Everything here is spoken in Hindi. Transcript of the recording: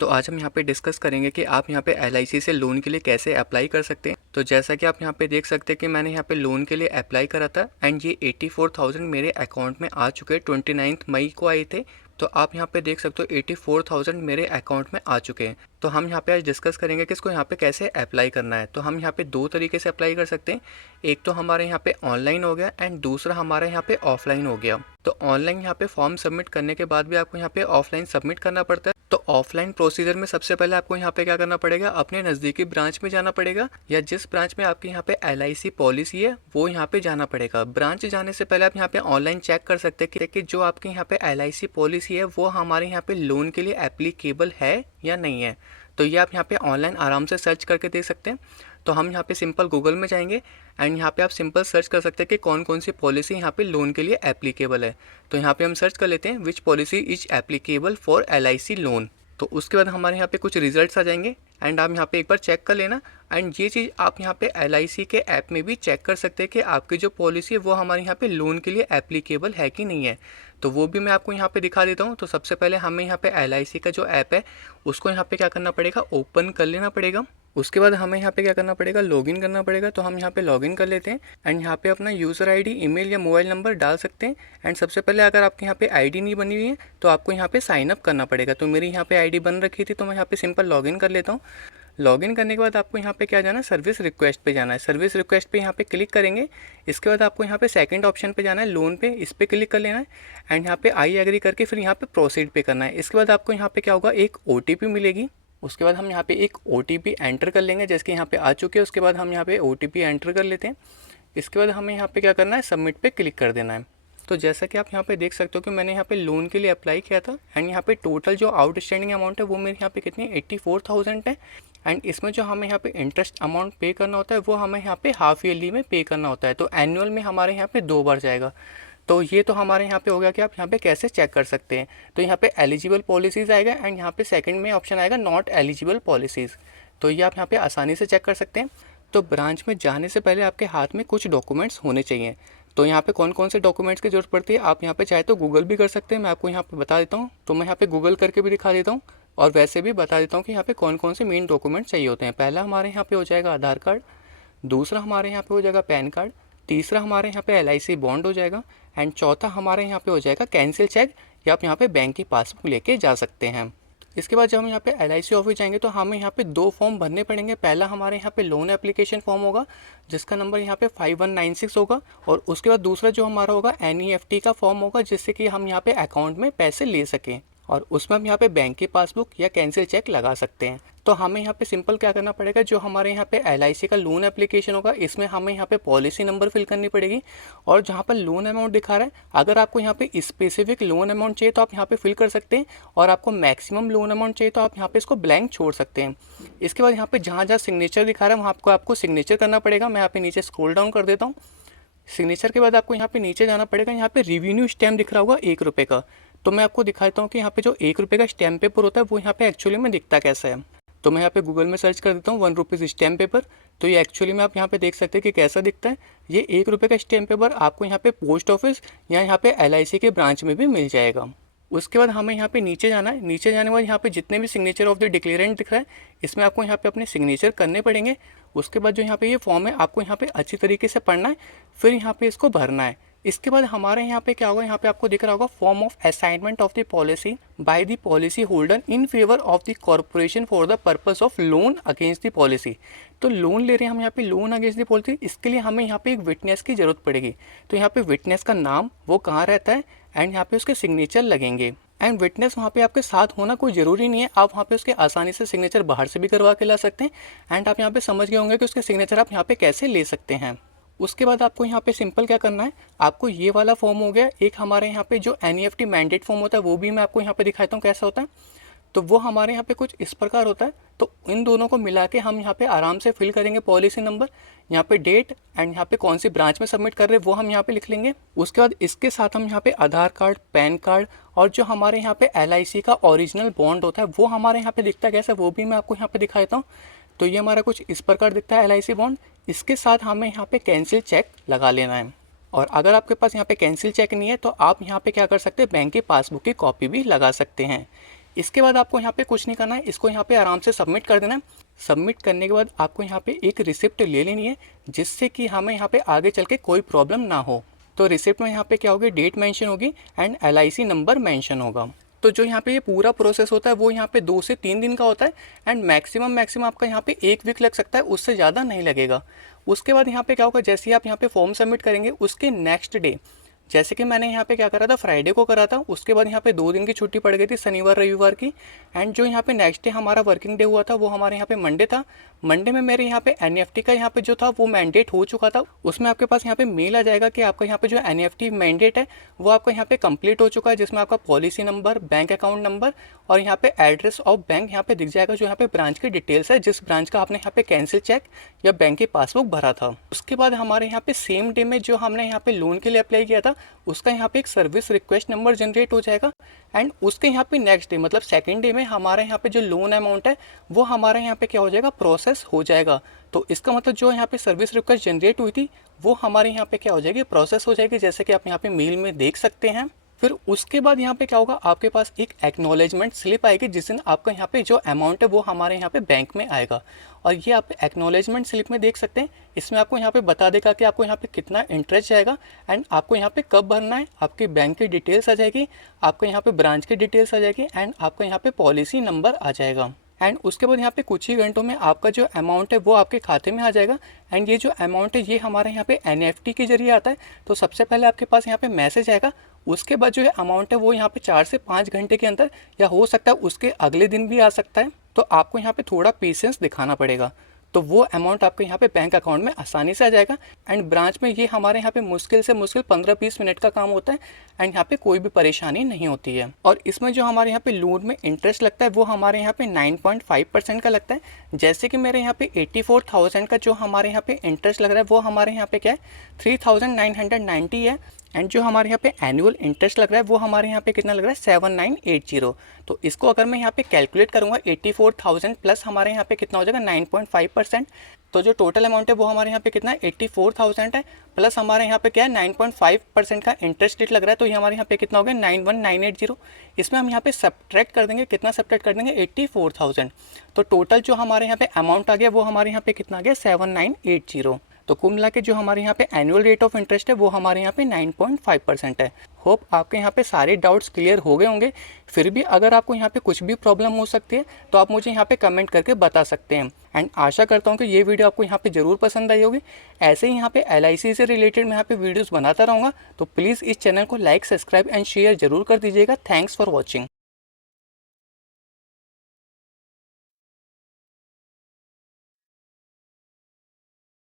तो आज हम यहाँ पे डिस्कस करेंगे कि आप यहाँ पे एलआईसी से लोन के लिए कैसे अप्लाई कर सकते हैं। तो जैसा कि आप यहाँ पे देख सकते हैं कि मैंने यहाँ पे लोन के लिए अप्लाई करा था एंड ये 84,000 मेरे अकाउंट में आ चुके हैं। 29 मई को आए थे। तो आप यहाँ पे देख सकते हो 84,000 मेरे अकाउंट में आ चुके हैं। तो हम यहाँ पे आज डिस्कस करेंगे कि इसको यहाँ पे कैसे अप्लाई करना है। तो हम यहाँ पे दो तरीके से अप्लाई कर सकते हैं। एक तो हमारे यहाँ पे ऑनलाइन हो गया एंड दूसरा हमारे यहाँ पे ऑफलाइन हो गया। तो ऑनलाइन यहाँ पे फॉर्म सबमिट करने के बाद भी आपको यहाँ पे ऑफलाइन सबमिट करना पड़ता है। तो ऑफलाइन प्रोसीजर में सबसे पहले आपको यहाँ पे क्या करना पड़ेगा, अपने नज़दीकी ब्रांच में जाना पड़ेगा या जिस ब्रांच में आपके यहाँ पे एलआईसी पॉलिसी है वो यहाँ पे जाना पड़ेगा। ब्रांच जाने से पहले आप यहाँ पे ऑनलाइन चेक कर सकते हैं कि जो आपके यहाँ पे एलआईसी पॉलिसी है वो हमारे यहाँ पे लोन के लिए एप्लीकेबल है या नहीं है। तो ये आप यहाँ पे ऑनलाइन आराम से सर्च करके देख सकते हैं। तो हम यहाँ पे सिंपल गूगल में जाएंगे एंड यहाँ पे आप सिंपल सर्च कर सकते हैं कि कौन कौन सी पॉलिसी यहाँ पे लोन के लिए एप्लीकेबल है। तो यहाँ पे हम सर्च कर लेते हैं विच policy is applicable for LIC loan. तो उसके बाद हमारे यहाँ पे कुछ रिजल्ट्स आ जाएंगे एंड आप यहाँ पे एक बार चेक कर लेना। एंड ये चीज़ आप यहाँ पे एलआईसी के ऐप में भी चेक कर सकते हैं कि आपकी जो पॉलिसी है वो हमारे यहाँ पे लोन के लिए एप्लीकेबल है कि नहीं है। तो वो भी मैं आपको यहाँ पे दिखा देता हूँ। तो सबसे पहले हमें यहाँ पे एलआईसी का जो ऐप है उसको यहाँ पे क्या करना पड़ेगा, ओपन कर लेना पड़ेगा। उसके बाद हमें यहाँ पे क्या करना पड़ेगा, लॉगिन करना पड़ेगा। तो हम यहाँ पे लॉगिन कर लेते हैं एंड यहाँ पे अपना यूज़र आईडी, ईमेल या मोबाइल नंबर डाल सकते हैं। एंड सबसे पहले अगर आपके यहाँ पे आईडी नहीं बनी हुई है तो आपको यहाँ पे साइन अप करना पड़ेगा। तो मेरी यहाँ पे आईडी बन रखी थी तो मैं यहाँ पे सिंपल लॉगिन कर लेता हूँ। लॉगिन करने के बाद आपको यहाँ पे क्या जाना है, सर्विस रिक्वेस्ट पे जाना है। सर्विस रिक्वेस्ट पे यहाँ पे क्लिक करेंगे। इसके बाद आपको यहाँ पे सेकंड ऑप्शन पे जाना है, लोन पे, इस पे क्लिक कर लेना है एंड यहाँ पे आई एग्री करके फिर यहाँ पे प्रोसीड पे करना है। इसके बाद आपको यहाँ पे क्या होगा, एक ओटीपी मिलेगी। उसके बाद हम यहाँ पे एक ओटीपी एंटर कर लेंगे, जैसे कि यहाँ पे आ चुके हैं। उसके बाद हम यहाँ पे ओटीपी एंटर कर लेते हैं। इसके बाद हमें यहाँ पे क्या करना है, सबमिट पे क्लिक कर देना है। तो जैसा कि आप यहाँ पे देख सकते हो कि मैंने यहाँ पे लोन के लिए अप्लाई किया था एंड यहाँ पे टोटल जो आउटस्टैंडिंग अमाउंट है वो मेरे यहाँ पे कितनी 84,000 है। एंड इसमें जो हमें यहाँ पे इंटरेस्ट अमाउंट पे करना होता है वो हमें यहाँ पे हाफ ईयरली में पे करना होता है। तो एनुअल में हमारे यहाँ पे 2 बार जाएगा। तो ये तो हमारे यहाँ पे हो गया कि आप यहाँ पे कैसे चेक कर सकते हैं। तो यहाँ पे एलिजिबल पॉलिसीज़ आएगा एंड यहाँ पे सेकंड में ऑप्शन आएगा नॉट एलिजिबल पॉलिसीज़। तो ये आप यहाँ पे आसानी से चेक कर सकते हैं। तो ब्रांच में जाने से पहले आपके हाथ में कुछ डॉक्यूमेंट्स होने चाहिए। तो यहाँ पे कौन कौन से डॉक्यूमेंट्स की ज़रूरत पड़ती है आप यहाँ पे चाहे तो गूगल भी कर सकते हैं। मैं आपको यहाँ पे बता देता हूँ। तो मैं यहाँ पे गूगल करके भी दिखा देता हूँ और वैसे भी बता देता हूँ कि यहाँ पे कौन कौन से मेन डॉक्यूमेंट चाहिए होते हैं। पहला हमारे यहाँ पे हो जाएगा आधार कार्ड, दूसरा हमारे यहाँ पे हो जाएगा पैन कार्ड, तीसरा हमारे यहाँ पे एलआईसी बॉन्ड हो जाएगा एंड चौथा हमारे यहाँ पे हो जाएगा कैंसिल चेक, या आप यहाँ पे बैंक की पासबुक लेके जा सकते हैं। इसके बाद जब हम यहाँ पे एलआईसी ऑफिस जाएंगे तो हमें यहाँ पे 2 फॉर्म भरने पड़ेंगे। पहला हमारे यहाँ पे लोन एप्लीकेशन फॉर्म होगा जिसका नंबर यहाँ पे 5196 होगा और उसके बाद दूसरा जो हमारा होगा एनईएफटी का फॉर्म होगा जिससे कि हम यहाँ पे अकाउंट में पैसे ले सकें और उसमें हम यहाँ पे बैंक की पासबुक या कैंसिल चेक लगा सकते हैं। तो हमें यहाँ पे सिंपल क्या करना पड़ेगा, जो हमारे यहाँ पे एलआईसी का लोन एप्लीकेशन होगा इसमें हमें यहाँ पे पॉलिसी नंबर फिल करनी पड़ेगी और जहाँ पर लोन अमाउंट दिखा रहा है अगर आपको यहाँ पे स्पेसिफिक लोन अमाउंट चाहिए तो आप यहाँ पे फिल कर सकते हैं और आपको मैक्सिमम लोन अमाउंट चाहिए तो आप यहाँ पे इसको ब्लैंक छोड़ सकते हैं। इसके बाद यहाँ पे जहाँ जहाँ सिग्नेचर दिखा रहा है वहाँ आपको सिग्नेचर करना पड़ेगा। मैं यहाँ पे नीचे स्क्रॉल डाउन कर देता हूँ। सिग्नेचर के बाद आपको यहाँ पे नीचे जाना पड़ेगा। यहाँ पे रिवेन्यू स्टैम्प दिख रहा होगा 1 रुपये का। तो मैं आपको दिखाता हूँ कि यहाँ पे जो 1 रुपये का स्टैम्प पेपर होता है वो यहाँ पे एक्चुअली में दिखता कैसा है। तो मैं यहाँ पे गूगल में सर्च कर देता हूँ 1 रुपीज़ स्टैम्प पेपर। तो ये एक्चुअली में आप यहाँ पे देख सकते हैं कि कैसा दिखता है। ये 1 रुपये का स्टैम्प पेपर आपको यहाँ पे पोस्ट ऑफिस या यहाँ पे एलआईसी के ब्रांच में भी मिल जाएगा। उसके बाद हमें यहाँ पे नीचे जाना है। नीचे जाने के बाद यहाँ पे जितने भी सिग्नेचर ऑफ द डिक्लेरेंट दिख रहा है इसमें आपको यहाँ पे अपने सिग्नेचर करने पड़ेंगे। उसके बाद जो यहाँ पे ये फॉर्म है आपको यहाँ पे अच्छी तरीके से पढ़ना है, फिर यहाँ पे इसको भरना है। इसके बाद हमारे यहाँ पे क्या होगा, यहाँ पे आपको दिख रहा होगा form of assignment of the policy by the policy holder in favour of the corporation for the purpose of loan against the policy. तो लोन ले रहे हैं हम यहाँ पे लोन अगेंस्ट द पॉलिसी, इसके लिए हमें यहाँ पे एक विटनेस की ज़रूरत पड़ेगी। तो यहाँ पे विटनेस का नाम, वो कहाँ रहता है एंड यहाँ पे उसके सिग्नेचर लगेंगे। एंड विटनेस वहाँ पे आपके साथ होना कोई ज़रूरी नहीं है, आप वहाँ पे उसके आसानी से सिग्नेचर बाहर से भी करवा के ला सकते हैं। एंड आप यहाँ पे समझ गए होंगे कि उसके सिग्नेचर आप यहाँ पे कैसे ले सकते हैं। उसके बाद आपको यहाँ पे सिंपल क्या करना है, आपको ये वाला फॉर्म हो गया। एक हमारे यहाँ पे जो एनईएफटी मैंडेट फॉर्म होता है वो भी मैं आपको यहाँ पे दिखाता हूँ कैसा होता है। तो वो हमारे यहाँ पे कुछ इस प्रकार होता है। तो इन दोनों को मिला के हम यहाँ पे आराम से फिल करेंगे पॉलिसी नंबर, यहाँ पे डेट एंड यहाँ पे कौन सी ब्रांच में सबमिट कर रहे हैं वो हम यहाँ पे लिख लेंगे। उसके बाद इसके साथ हम यहाँ पे आधार कार्ड, पैन कार्ड और जो हमारे यहाँ पे एलआईसी का ओरिजिनल बॉन्ड होता है वो हमारे यहाँ पे दिखता है कैसा, वो भी मैं आपको यहाँ पे दिखा देता हूँ। तो ये हमारा कुछ इस प्रकार दिखता है एलआईसी बॉन्ड। इसके साथ हमें यहाँ पे कैंसिल चेक लगा लेना है। और अगर आपके पास यहाँ पे कैंसिल चेक नहीं है तो आप यहाँ पे क्या कर सकते हैं, बैंक की पासबुक की कॉपी भी लगा सकते हैं। इसके बाद आपको यहाँ पे कुछ नहीं करना है, इसको यहाँ पे आराम से सबमिट कर देना है। सबमिट करने के बाद आपको यहाँ पे एक रिसिप्ट ले लेनी है, जिससे कि हमें यहाँ पे आगे चल के कोई प्रॉब्लम ना हो। तो रिसिप्ट में यहाँ पे क्या होगी, डेट मेंशन होगी एंड LIC नंबर मेंशन होगा। तो जो यहाँ पे ये पूरा प्रोसेस होता है वो यहाँ पे 2 से 3 दिन का होता है एंड मैक्सिमम आपका यहाँ पे 1 वीक लग सकता है, उससे ज़्यादा नहीं लगेगा। उसके बाद यहाँ पे क्या होगा, जैसे ही आप यहाँ पे फॉर्म सबमिट करेंगे उसके नेक्स्ट डे, जैसे कि मैंने यहाँ पे क्या करा था, फ्राइडे को करा था, उसके बाद यहाँ पे 2 दिन की छुट्टी पड़ गई थी, शनिवार रविवार की। एंड जो यहाँ पे नेक्स्ट डे हमारा वर्किंग डे हुआ था वो हमारे यहाँ पे मंडे था। मंडे में मेरे यहाँ पे NFT का यहाँ पे जो था वो मैंडेट हो चुका था। उसमें आपके पास यहाँ पे मेल आ जाएगा कि आपका यहाँ पे जो NFT मैंडेट है वो आपका यहाँ पे कंप्लीट हो चुका है, जिसमें आपका policy number, bank account number और यहाँ पे एड्रेस ऑफ बैंक यहाँ पे दिख जाएगा, जो यहाँ पे ब्रांच की डिटेल्स है, जिस ब्रांच का आपने यहाँ पे कैंसिल चेक या बैंक की पासबुक भरा था। उसके बाद हमारे यहाँ पे सेम डे में जो हमने यहाँ पे लोन के लिए अप्लाई किया था उसका यहाँ पे एक सर्विस रिक्वेस्ट नंबर जनरेट हो जाएगा। एंड उसके यहाँ पे नेक्स्ट डे मतलब सेकंड डे में हमारे यहाँ पे जो लोन अमाउंट है वो हमारे यहाँ पे क्या हो जाएगा, प्रोसेस हो जाएगा। तो इसका मतलब जो यहाँ पे सर्विस रिक्वेस्ट जनरेट हुई थी वो हमारे यहाँ पे क्या हो जाएगी, प्रोसेस हो जाएगी, जैसे कि आप यहाँ पे मेल में देख सकते हैं। फिर उसके बाद यहाँ पे क्या होगा, आपके पास एक एक्नॉलेजमेंट स्लिप आएगी, जिस दिन आपका यहाँ पे जो अमाउंट है वो हमारे यहाँ पे बैंक में आएगा। और ये आप एक्नॉलेजमेंट स्लिप में देख सकते हैं, इसमें आपको यहाँ पे बता देगा कि आपको यहाँ पे कितना इंटरेस्ट जाएगा एंड आपको यहाँ पे कब भरना है, आपकी बैंक की डिटेल्स आ जाएगी, आपको यहाँ पे ब्रांच की डिटेल्स आ जाएगी एंड आपका यहाँ पे पॉलिसी नंबर आ जाएगा। एंड उसके बाद यहाँ पे कुछ ही घंटों में आपका जो अमाउंट है वो आपके खाते में आ जाएगा। एंड ये जो अमाउंट है ये हमारे यहाँ पे NFT के जरिए आता है। तो सबसे पहले आपके पास यहाँ पे मैसेज आएगा, उसके बाद जो है अमाउंट है वो यहाँ पे 4 से 5 घंटे के अंदर या हो सकता है उसके अगले दिन भी आ सकता है। तो आपको यहाँ पे थोड़ा पेशेंस दिखाना पड़ेगा, तो वो अमाउंट आपके यहाँ पे बैंक अकाउंट में आसानी से आ जाएगा। एंड ब्रांच में ये हमारे यहाँ पे मुश्किल से मुश्किल 15-20 मिनट का काम होता है एंड यहाँ पे कोई भी परेशानी नहीं होती है। और इसमें जो हमारे यहाँ पे लोन में इंटरेस्ट लगता है वो हमारे यहाँ पे 9.5% का लगता है। जैसे कि मेरे यहाँ पे 84,000 का जो हमारे यहाँ पे इंटरेस्ट लग रहा है वो हमारे यहाँ पे क्या है 3,990 है। एंड जो हमारे यहाँ पे एनुअल इंटरेस्ट लग रहा है वो हमारे यहाँ पे कितना लग रहा है 7,980। तो इसको अगर मैं यहाँ पे कैलकुलेट करूँगा 84,000 प्लस हमारे यहाँ पे कितना हो जाएगा 9.5%। तो जो टोटल अमाउंट है वो हमारे यहाँ पे कितना है 84,000 है, प्लस हमारे यहाँ पे क्या है 9.5% का इंटरेस्ट रेट लग रहा है। तो ये हमारे यहाँ पे कितना हो गया 91,980। इसमें हम यहाँ पे सब्ट्रैक्ट कर देंगे, कितना सब्ट्रैक्ट कर देंगे 84,000। तो टोटल जो हमारे यहाँ पे अमाउंट आ गया वो हमारे यहाँ पे कितना आ गया 7,980। तो कुल मिला के जो हमारे यहाँ पे एनुअल रेट ऑफ इंटरेस्ट है वो हमारे यहाँ पे 9.5% है। होप आपके यहाँ पे सारे डाउट्स क्लियर हो गए होंगे। फिर भी अगर आपको यहाँ पे कुछ भी प्रॉब्लम हो सकती है तो आप मुझे यहाँ पे कमेंट करके बता सकते हैं। एंड आशा करता हूँ कि ये वीडियो आपको यहाँ पे ज़रूर पसंद आई होगी। ऐसे ही यहाँ पे LIC से रिलेटेड मैं यहाँ पे वीडियोज़ बनाता रहूँगा, तो प्लीज़ इस चैनल को लाइक, सब्सक्राइब एंड शेयर ज़रूर कर दीजिएगा। Thanks for watching.